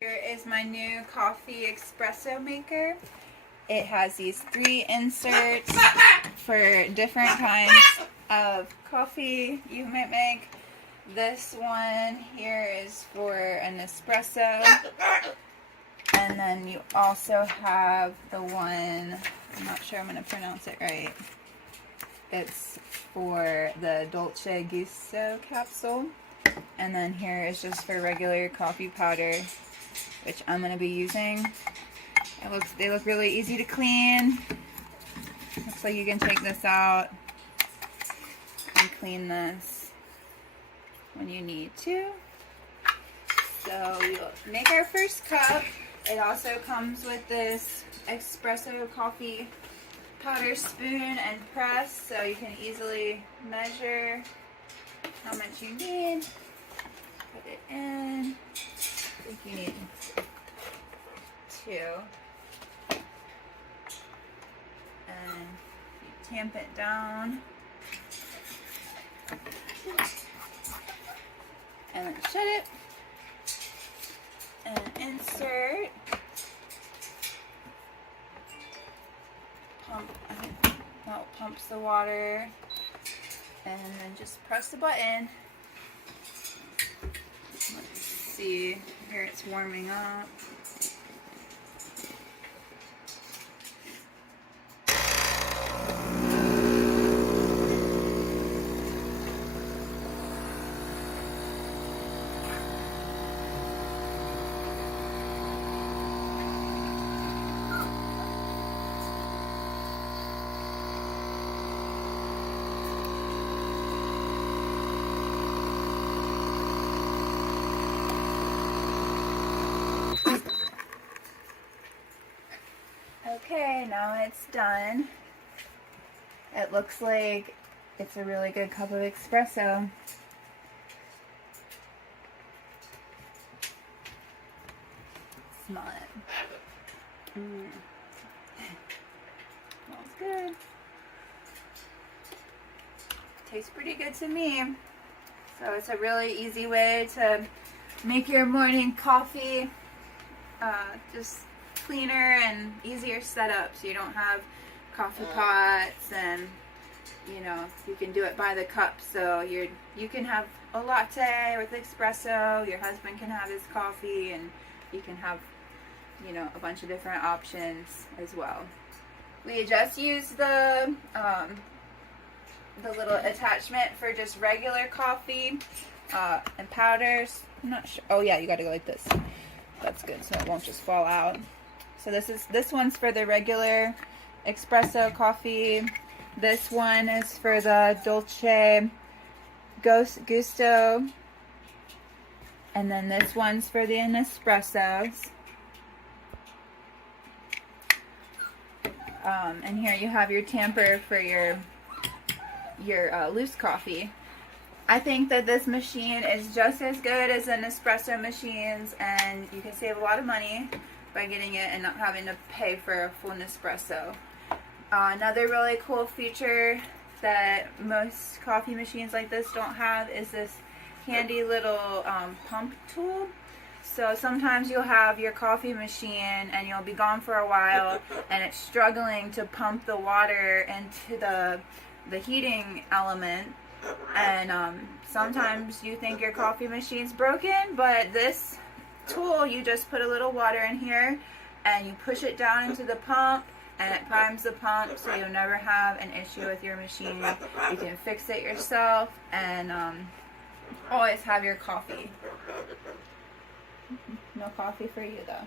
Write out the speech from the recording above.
Here is my new coffee espresso maker. It has these 3 inserts for different kinds of coffee you might make. This one here is for an espresso. And then you also have the one, I'm not sure I'm going to pronounce it right. It's for the Dolce Gusto Capsule. And then here is just for regular coffee powder, which I'm going to be using. They look really easy to clean. Looks like you can take this out and clean this when you need to. So we'll make our first cup. It also comes with this espresso coffee powder spoon and press, so you can easily measure how much you need. Put it in. I think you need 2. And you tamp it down. And then shut it. And insert. That pumps the water. And then just press the button. Let's see. Here it's warming up. Okay, now it's done. It looks like it's a really good cup of espresso. Smell it. Smells good. Tastes pretty good to me. So it's a really easy way to make your morning coffee. Just cleaner and easier setup, so you don't have coffee pots, and you can do it by the cup, so you can have a latte with espresso, your husband can have his coffee, and you can have a bunch of different options as well. We just used the little attachment for just regular coffee and powders. I'm not sure. Oh yeah, you got to go like this. That's good, so it won't just fall out. So this one's for the regular espresso coffee. This one is for the Dolce Gusto. And then this one's for the Nespressos. And here you have your tamper for your loose coffee. I think that this machine is just as good as the Nespresso machines, and you can save a lot of money by getting it and not having to pay for a full Nespresso. Another really cool feature that most coffee machines like this don't have is this handy little pump tool. So sometimes you'll have your coffee machine and you'll be gone for a while and it's struggling to pump the water into the heating element, and sometimes you think your coffee machine's broken, but this tool, you just put a little water in here and you push it down into the pump and it primes the pump, so you'll never have an issue with your machine. You can fix it yourself and always have your coffee. No coffee for you though.